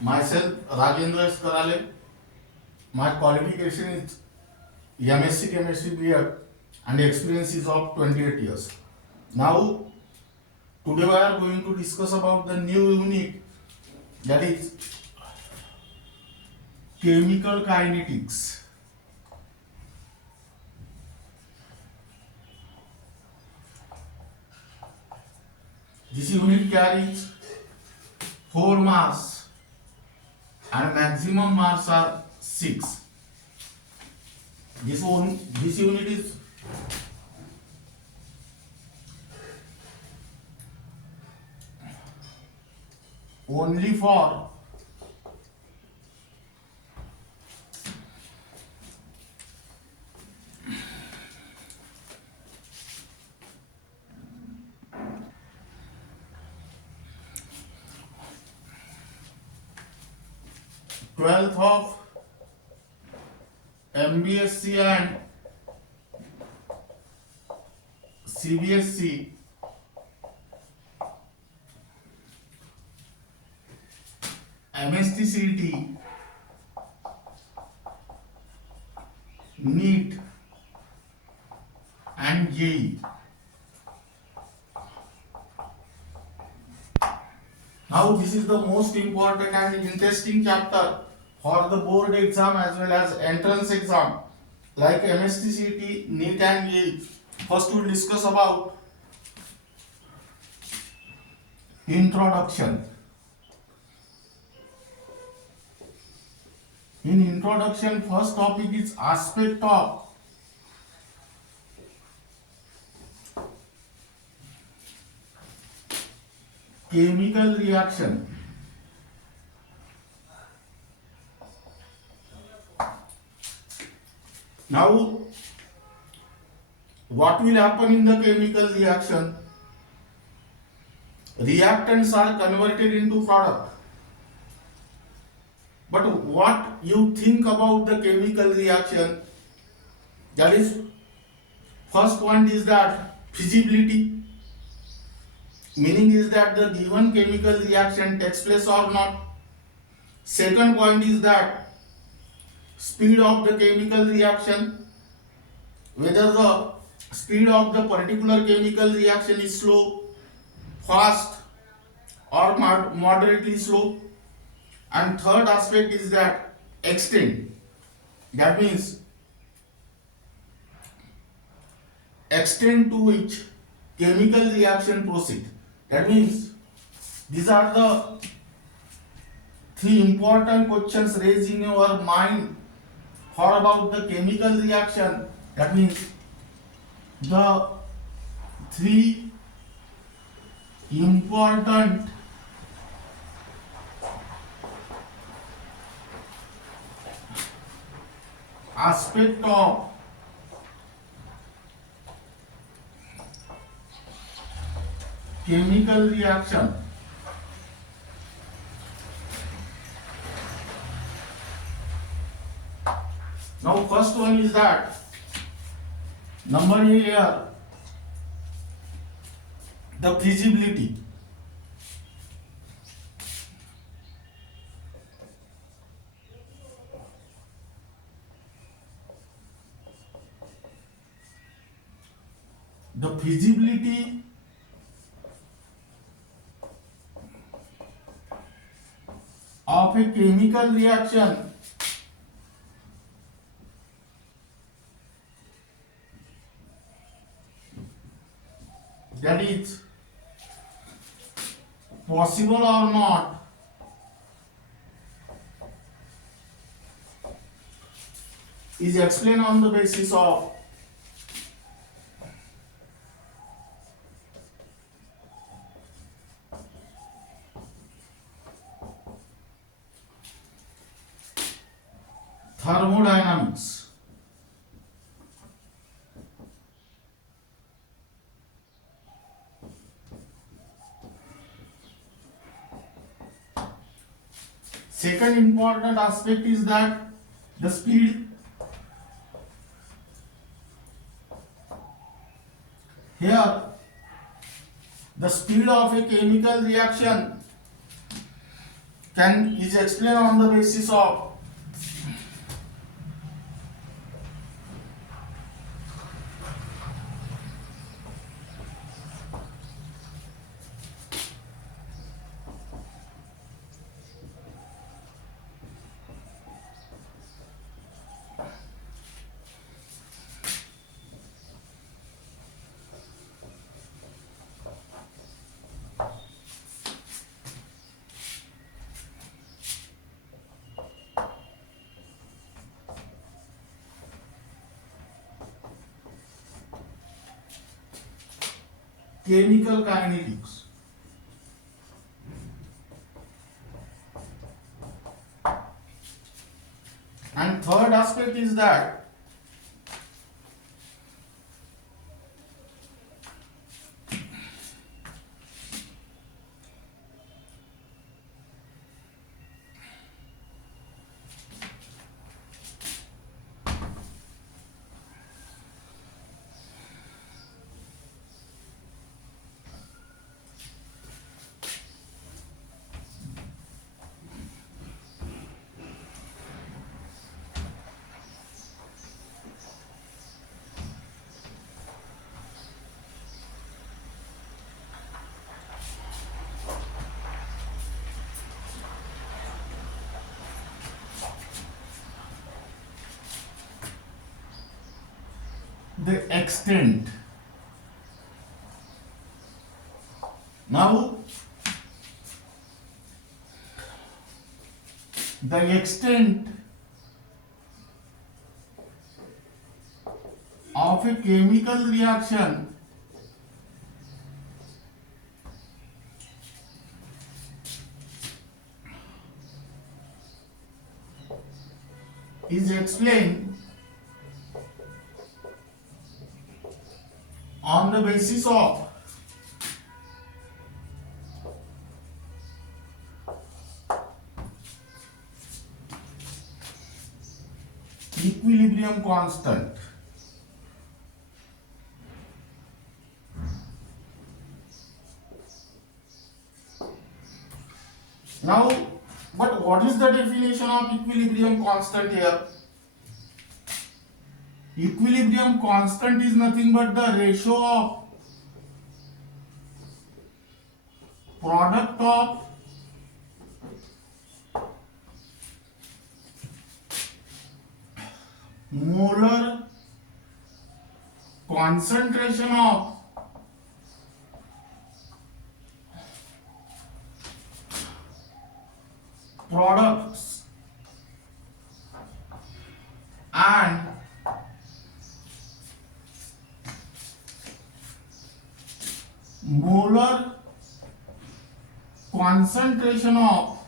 Myself, Rajendra Karale. My qualification is MSc Chemistry B.Ed and experience is of 28 years. Now, today we are going to discuss about the new unit, that is chemical kinetics. This unit carries 4 mass and maximum mass are 6. This unit is only for twelfth of MBSE and CBSE mhtcet, NEET and JEE. Now this is the most important and interesting chapter for the board exam as well as entrance exam like mhtcet, NEET and JEE. First we will discuss about introduction. In introduction, first topic is aspect of chemical reaction. Now, what will happen in the chemical reaction? Reactants are converted into product. But what you think about the chemical reaction? That is, first point is that feasibility, meaning is that the given chemical reaction takes place or not. Second point is that speed of the chemical reaction, whether the speed of the particular chemical reaction is slow, fast or moderately slow. And third aspect is that extent. That means extent to which chemical reaction proceed. That means these are the 3 important questions raised in your mind for about the chemical reaction. That means the 3 important aspect of chemical reaction. Now first one is that number A here, the feasibility. The feasibility of a chemical reaction that is possible or not is explained on the basis of thermodynamics. Second important aspect is that the speed. Here, the speed of a chemical reaction is explained on the basis of chemical kinetics. And third aspect is that the extent. Now, the extent of a chemical reaction is explained on the basis of equilibrium constant. Now, but what is the definition of equilibrium constant here? Equilibrium constant is nothing but the ratio of product of molar concentration of products and molar concentration of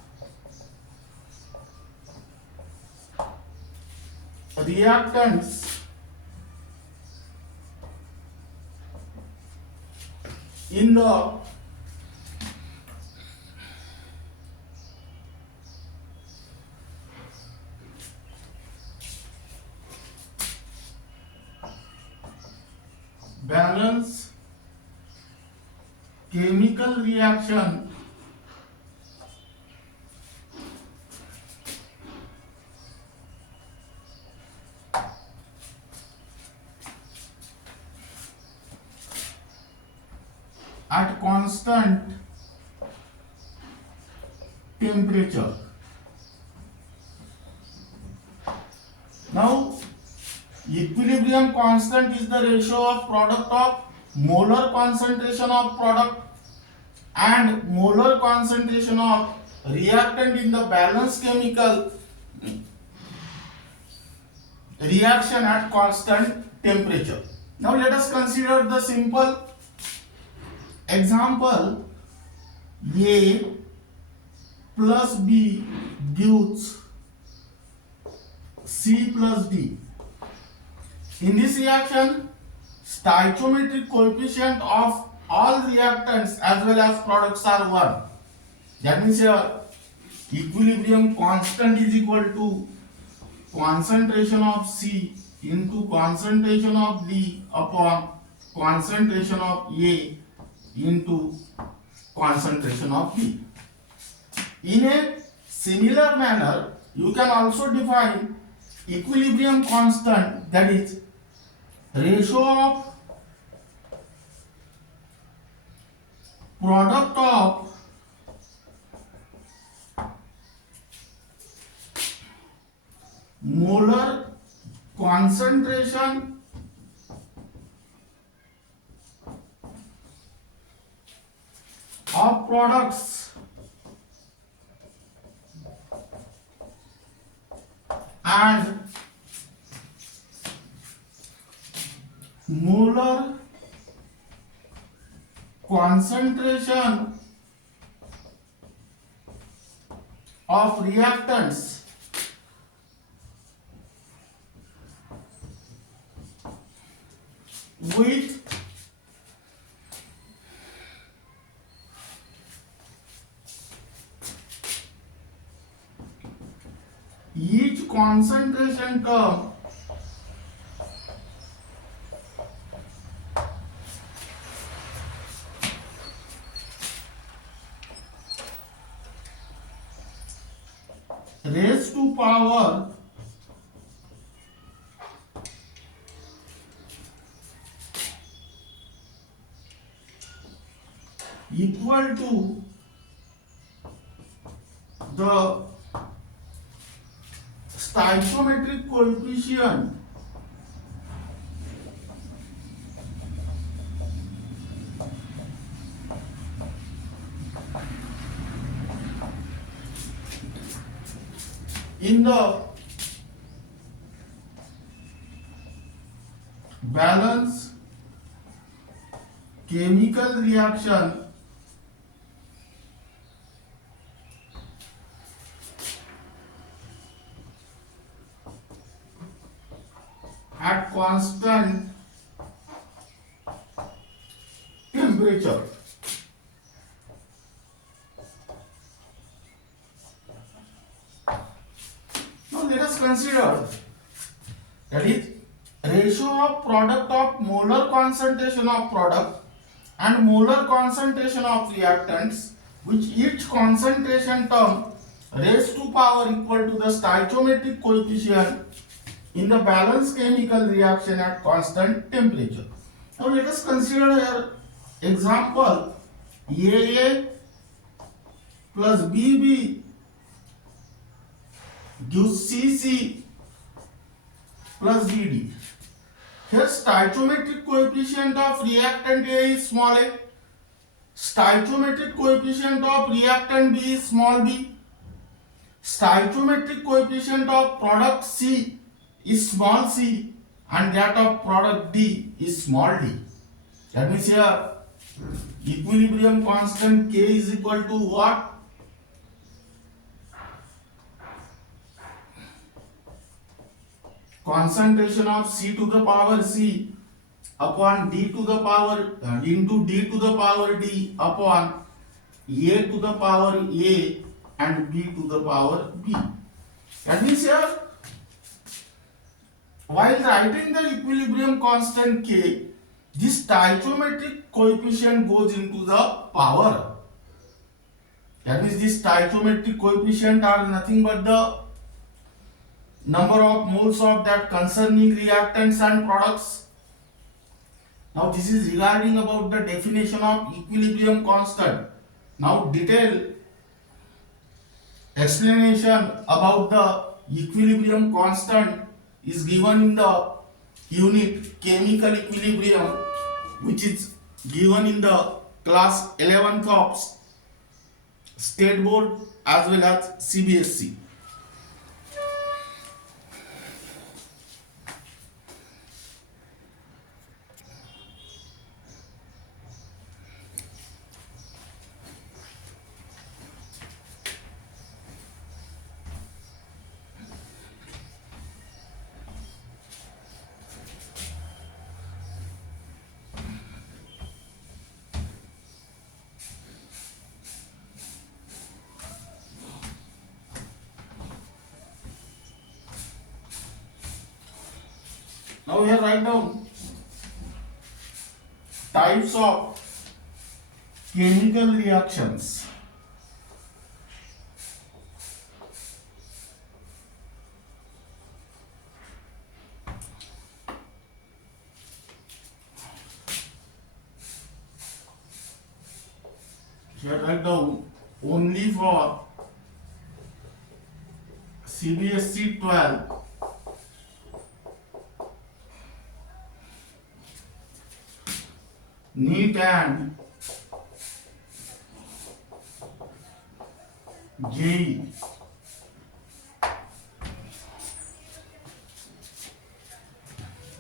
reactants in the balance chemical reaction at constant temperature. Now, equilibrium constant is the ratio of product of molar concentration of product and molar concentration of reactant in the balanced chemical reaction at constant temperature. Now let us consider the simple example. A plus B gives C plus D. In this reaction, stoichiometric coefficient of all reactants as well as products are 1. That means here equilibrium constant is equal to concentration of C into concentration of D upon concentration of A into concentration of B. In a similar manner, you can also define equilibrium constant, that is ratio of product of molar concentration of products and molar concentration of reactants with each concentration term raised to power equal to the stoichiometric coefficient in the balance chemical reaction at constant temperature. Now let us consider, that is ratio of product of molar concentration of product and molar concentration of reactants, which each concentration term raised to power equal to the stoichiometric coefficient in the balanced chemical reaction at constant temperature. Now let us consider here example AA plus BB gives CC plus DD. Here stoichiometric coefficient of reactant A is small a, stoichiometric coefficient of reactant B is small b, stoichiometric coefficient of product C is small c, and that of product D is small d. That means here equilibrium constant K is equal to what? Concentration of C to the power C upon D to the power into D to the power D upon A to the power A and B to the power B. That means here, while writing the equilibrium constant K, this stoichiometric coefficient goes into the power. That means this stoichiometric coefficient are nothing but the number of moles of that concerning reactants and products. Now this is regarding about the definition of equilibrium constant. Now detailed explanation about the equilibrium constant is given in the unit chemical equilibrium, which is given in the class 11th of state board as well as CBSE. Now here write down types of chemical reactions. Here write down only for CBSE 12 NEET and JEE.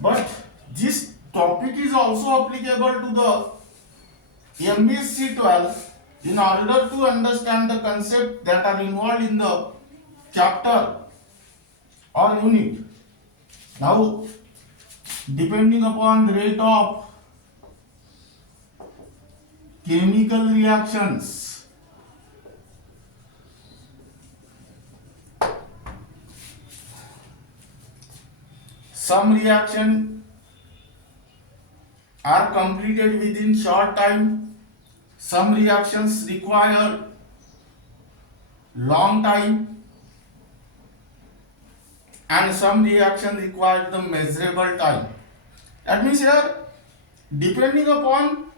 But this topic is also applicable to the MBSE 12 in order to understand the concept that are involved in the chapter or unit. Now, depending upon the rate of chemical reactions, some reaction are completed within short time, some reactions require long time, and some reaction require the measurable time. That means here, depending upon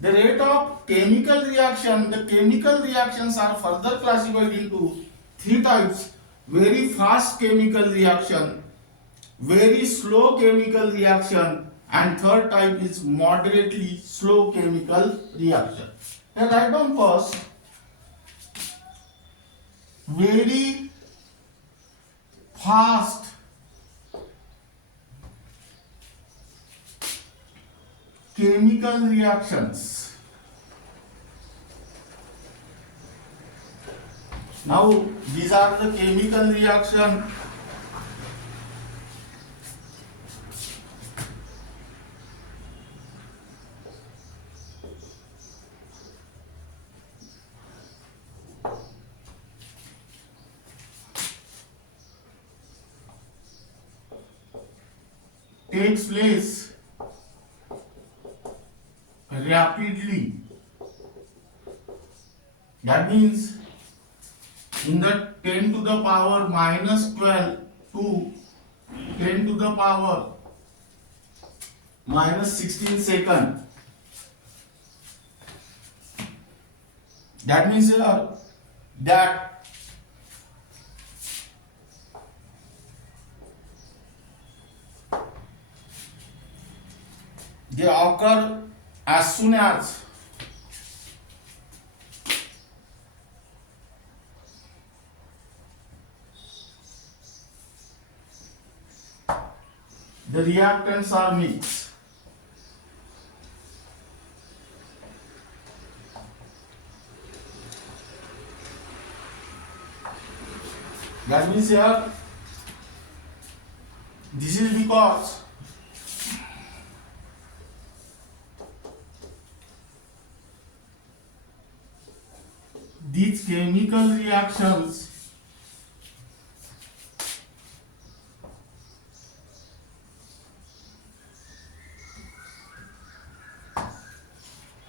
the rate of chemical reaction, the chemical reactions are further classified into three types: very fast chemical reaction, very slow chemical reaction, and third type is moderately slow chemical reaction. Then write down first very fast chemical reactions. Now these are the chemical reaction takes place rapidly. That means in the 10 to the power minus 12 to 10 to the power minus 16 second. That means here that they occur as soon as the reactants are mixed. That means here this is because these chemical reactions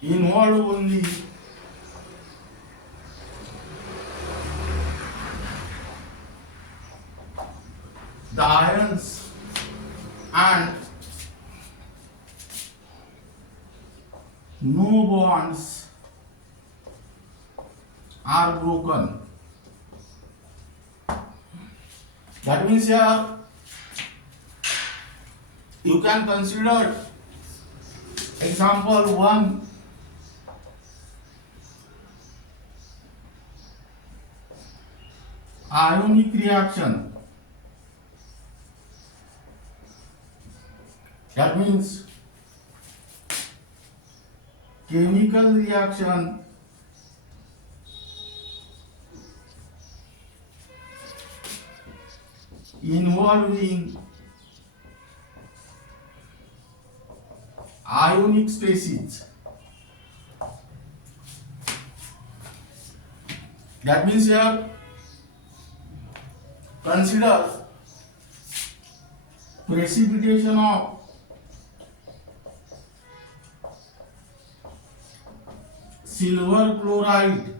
involve only the ions and no bonds are broken. That means here you can consider example 1. Ionic reaction. That means chemical reaction involving ionic species. That means here consider precipitation of silver chloride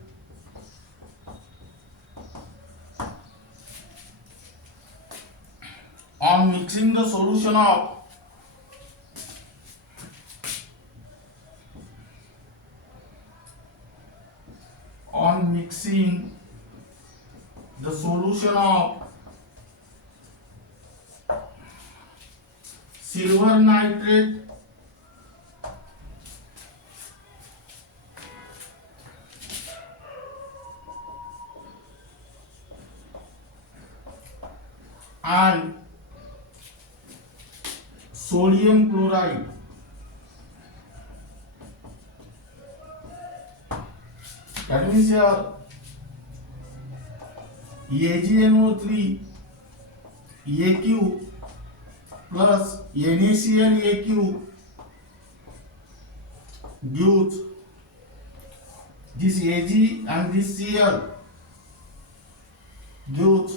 on mixing the solution of on mixing the solution of silver nitrate and sodium chloride. That means here AgNO3 AQ plus NaCl AQ gives this Ag and this Cl gives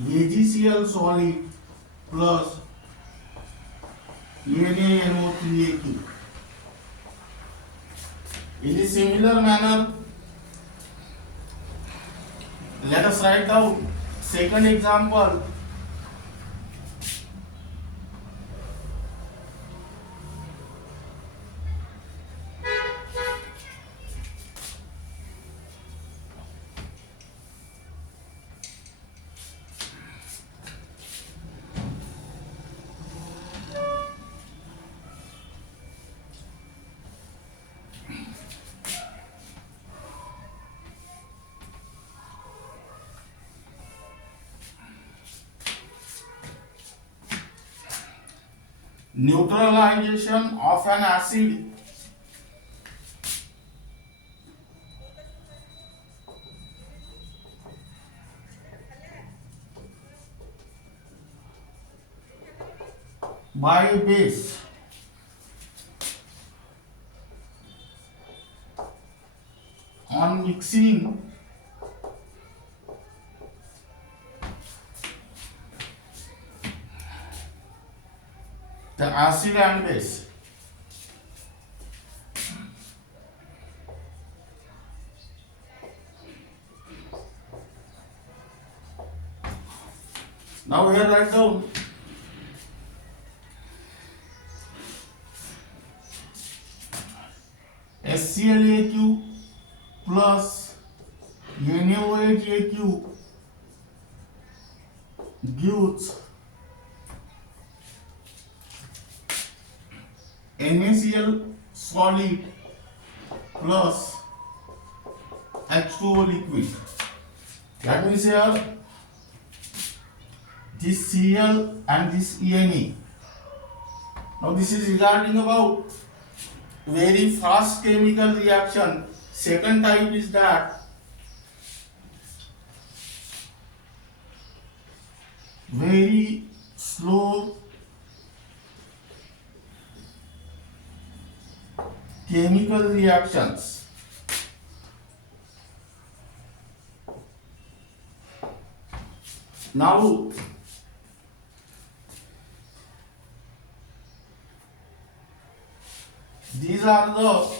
AgCl solid plus NaNO3AQ. In a similar manner, let us write down second example. Neutralization of an acid by a base on mixing the acid and base. Now here write down HClAQ plus NaOH gives NaCl solid plus H2O liquid. That means here this Cl and this Na. Now this is regarding about very fast chemical reaction. Second type is that very slow chemical reactions. Now these are the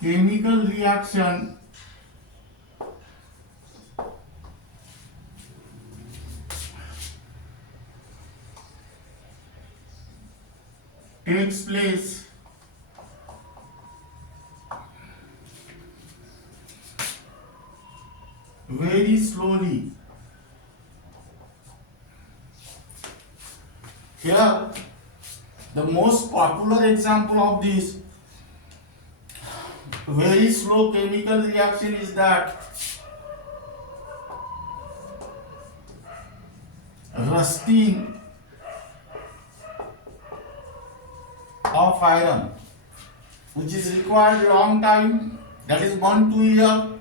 chemical reaction takes place very slowly. Here, the most popular example of this very slow chemical reaction is that rusting of iron, which is required long time, that is 1-2 years.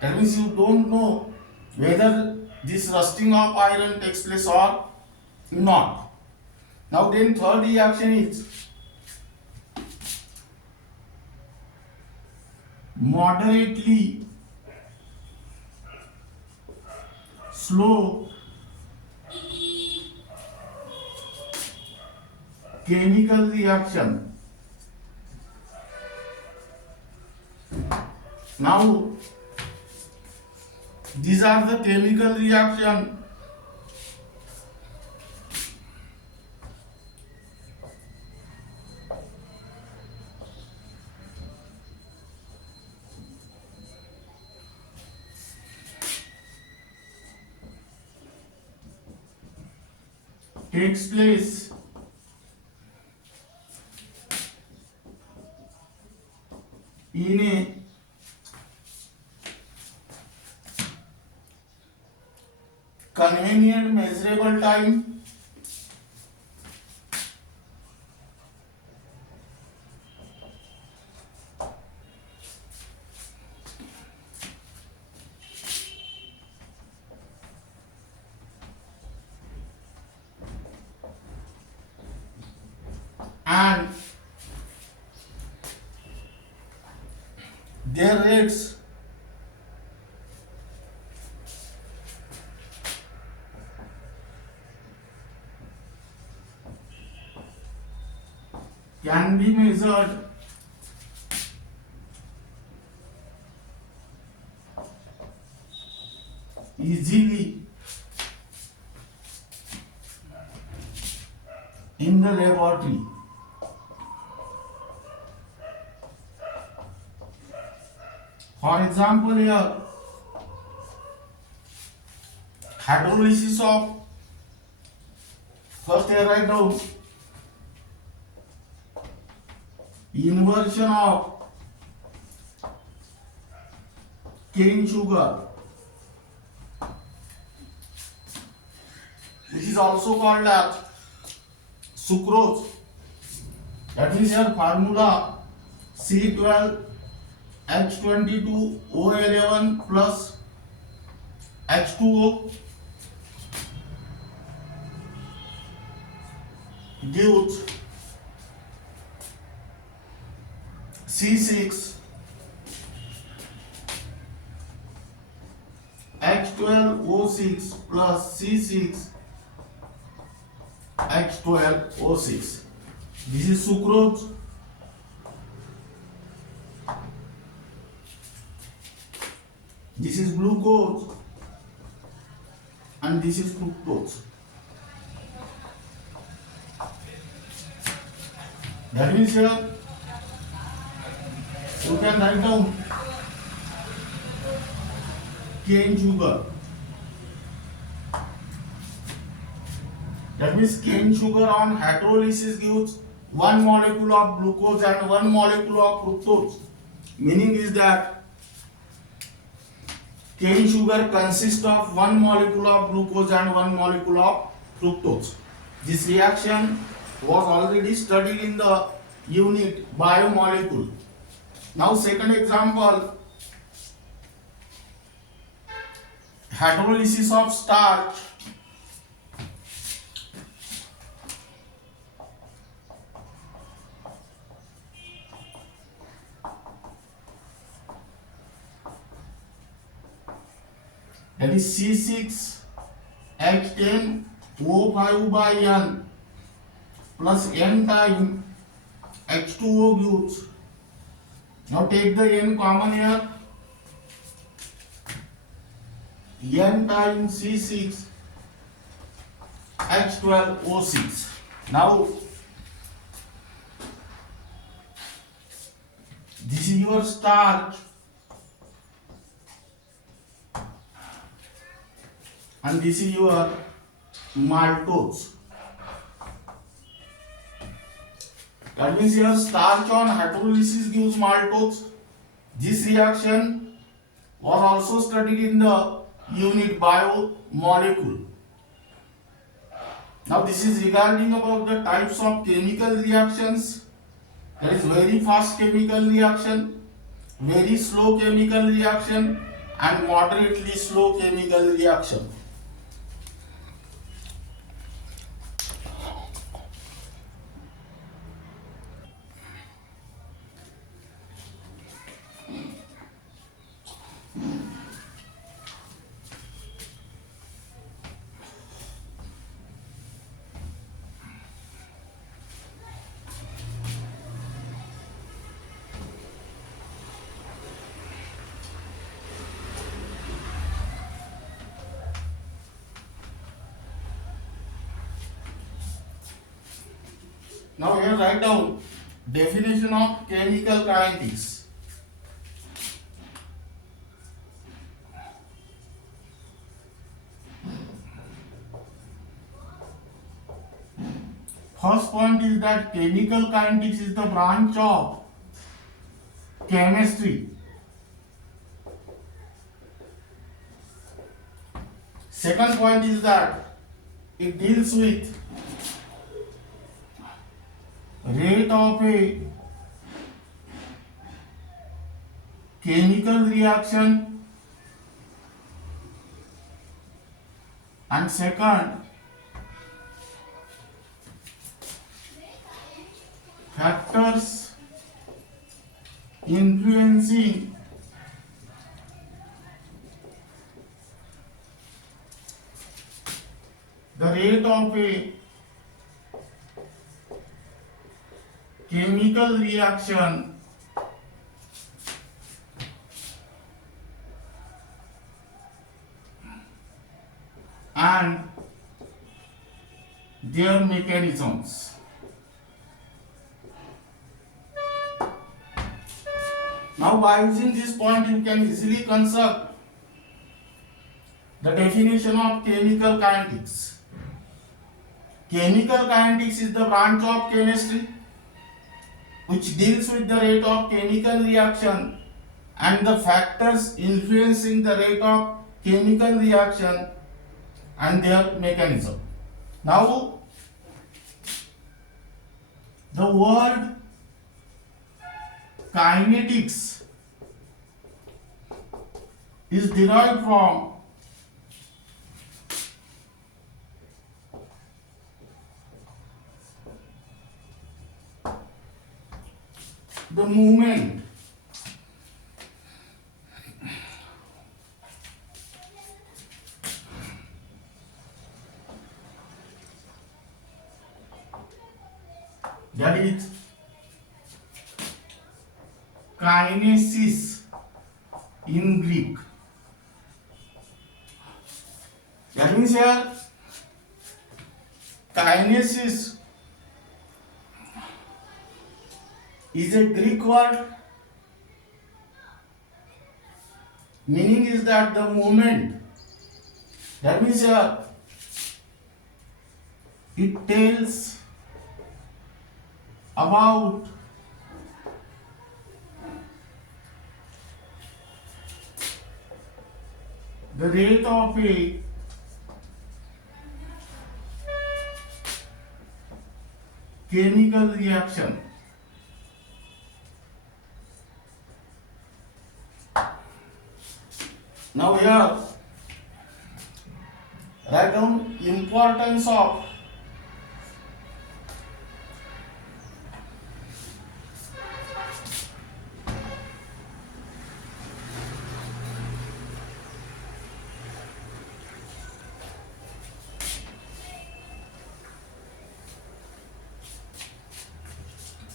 That means you don't know whether this rusting of iron takes place or not. Now then third reaction is moderately slow chemical reaction. Now these are the chemical reaction takes place in a convenient measurable time and their rates can be measured easily in the laboratory. For example, here hydrolysis of, first here write down inversion of cane sugar, which is also called as sucrose. That is your formula C12H22O11 plus H2O gives C6H12O6 plus C6H12O6. This is sucrose. This is glucose and this is fructose. That means here you can write down cane sugar. That means cane sugar on hydrolysis gives one molecule of glucose and one molecule of fructose. Meaning is that cane sugar consists of one molecule of glucose and one molecule of fructose. This reaction was already studied in the unit biomolecule. Now second example, hydrolysis of starch. That is C6H10O5 by N plus N time H2O gives. Now take the N common here. N times C6H12O6. Now this is your starch and this is your maltose. That means here starch on hydrolysis gives maltose. This reaction was also studied in the unit biomolecule. Now this is regarding about the types of chemical reactions. There is very fast chemical reaction, very slow chemical reaction and moderately slow chemical reaction. Now here write down definition of chemical kinetics. First point is that chemical kinetics is the branch of chemistry. Second point is that it deals with rate of a chemical reaction, and second, factors influencing the rate of a chemical reaction and their mechanisms. Now, by using this point, you can easily construct the definition of chemical kinetics. Chemical kinetics is the branch of chemistry which deals with the rate of chemical reaction and the factors influencing the rate of chemical reaction and their mechanism. Now, the word kinetics is derived from the movement that is kinesis in Greek. That means here kinesis is a Greek word. Meaning is that the movement. That means here it tells about the rate of a chemical reaction. Now here write down importance of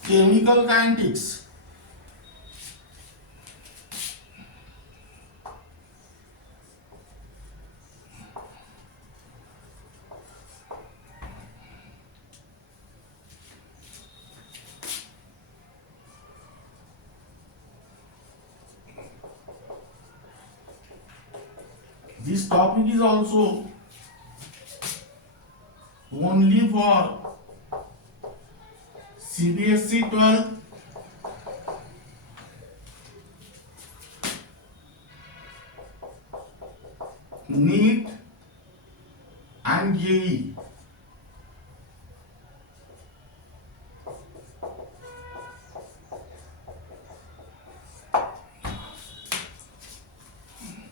chemical kinetics. This topic is also only for CBSE 12, NEET and JEE.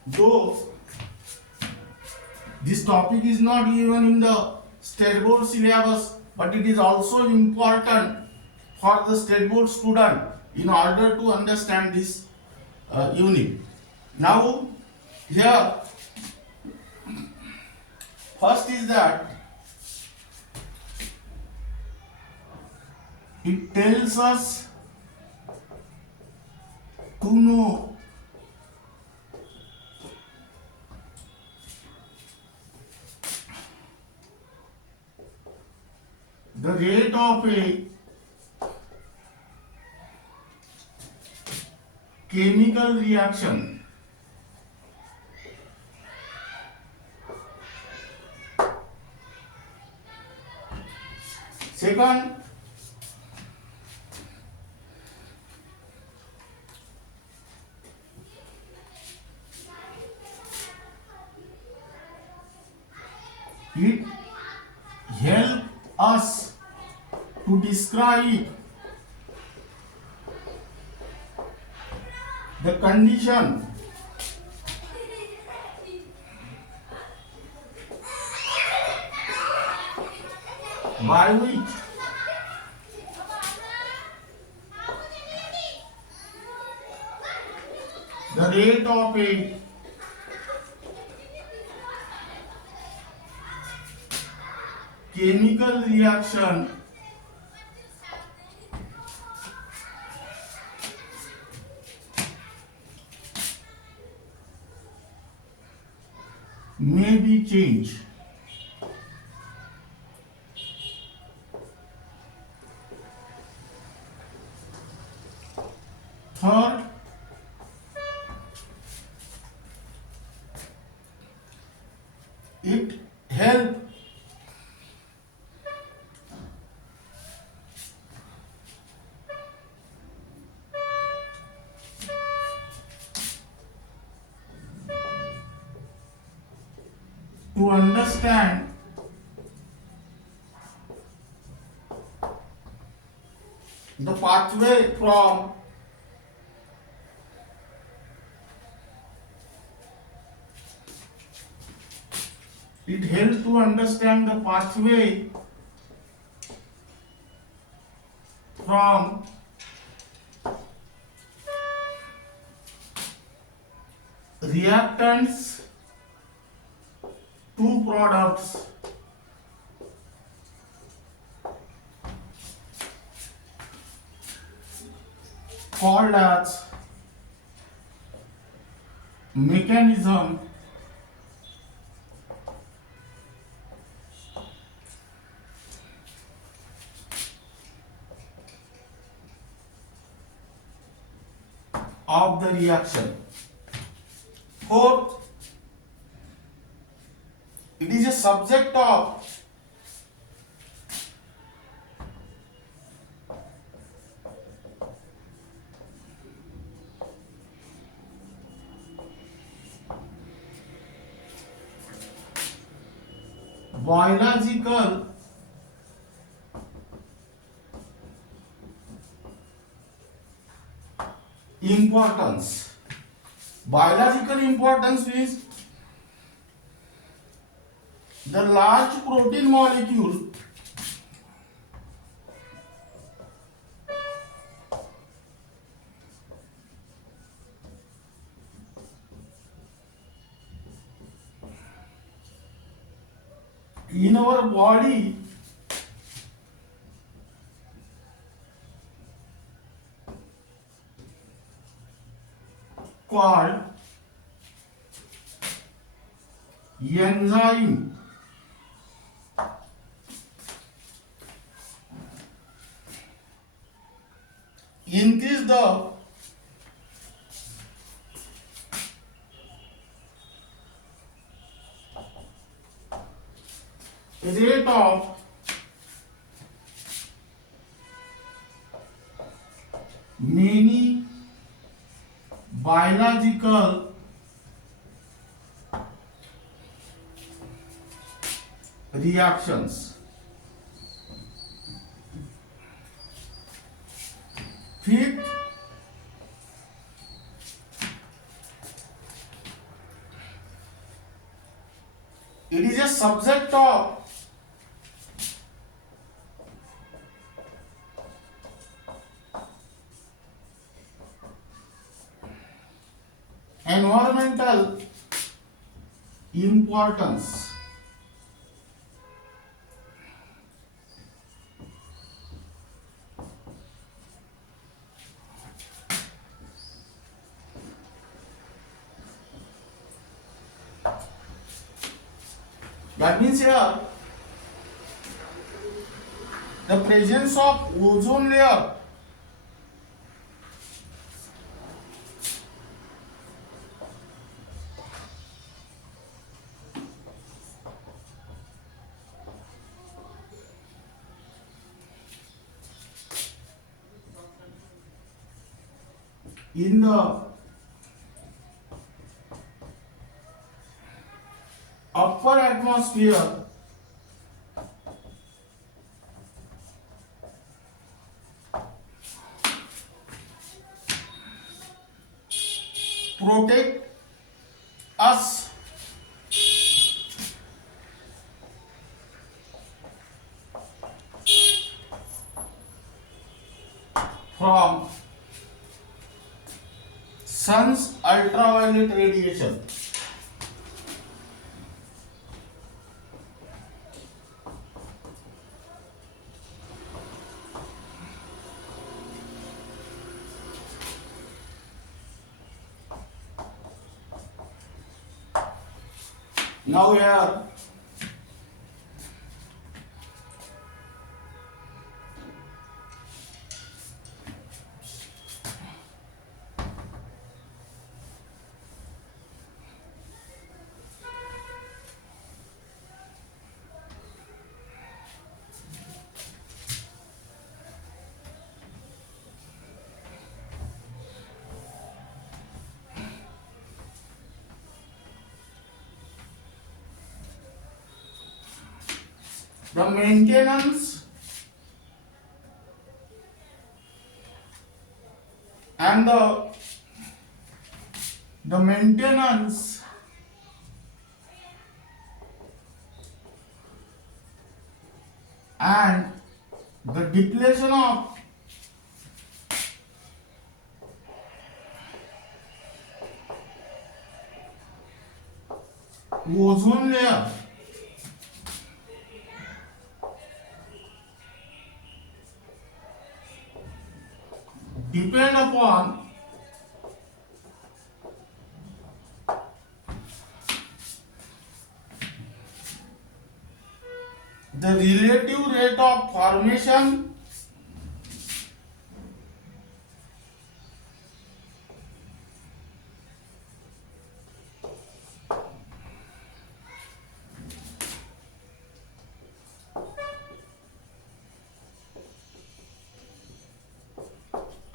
Though this topic is not even in the state board syllabus, but it is also important for the state board student in order to understand this unit. Now, here, first is that it tells us to know the rate of a chemical reaction Second, it helps us to describe the condition by which the rate of a chemical reaction may be changed. Third, it helps to understand the pathway from it helps to understand the pathway from reactants to products called as mechanism of the reaction. Fourth, it is a subject of biological importance. Biological importance is the large protein molecule in our body called enzyme increase the rate of many biological reactions. Fifth, it is a subject of environmental importance. That means here the presence of ozone layer in the upper atmosphere protect us from sun's ultraviolet radiation. Now here the maintenance and the maintenance and the depletion of ozone layer depend upon the relative rate of formation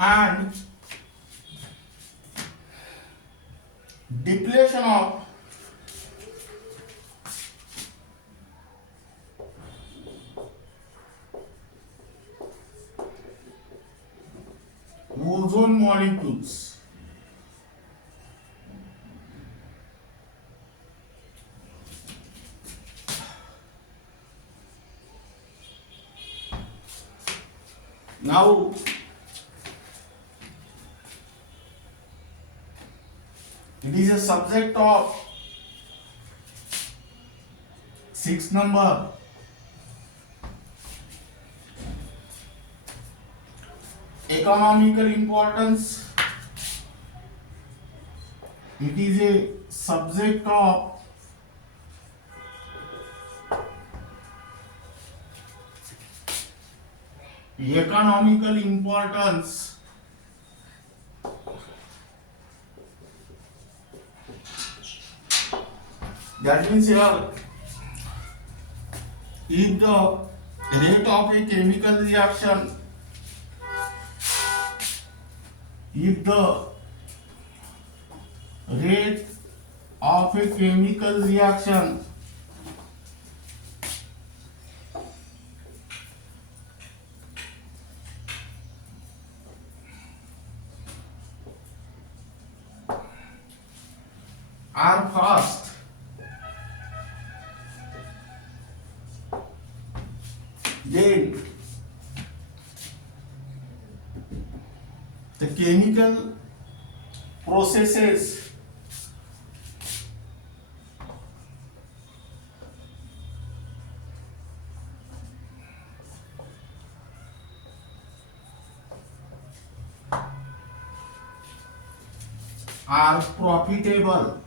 and depletion of ozone molecules. Now it is a subject of 6 number. Economical importance. It is a subject of economical importance. That means here, if the rate of a chemical reaction, if the rate of a chemical reaction are fast, then the chemical processes are profitable.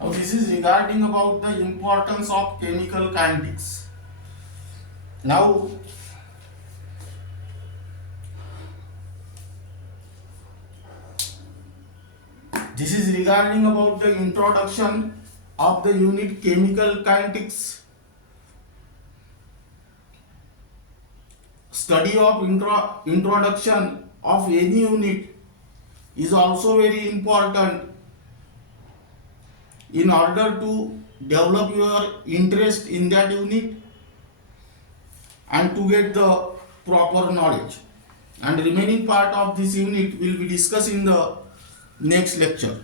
Now this is regarding about the importance of chemical kinetics. Now this is regarding about the introduction of the unit chemical kinetics. study of introduction of any unit is also very important in order to develop your interest in that unit and to get the proper knowledge. And remaining part of this unit will be discussed in the next lecture.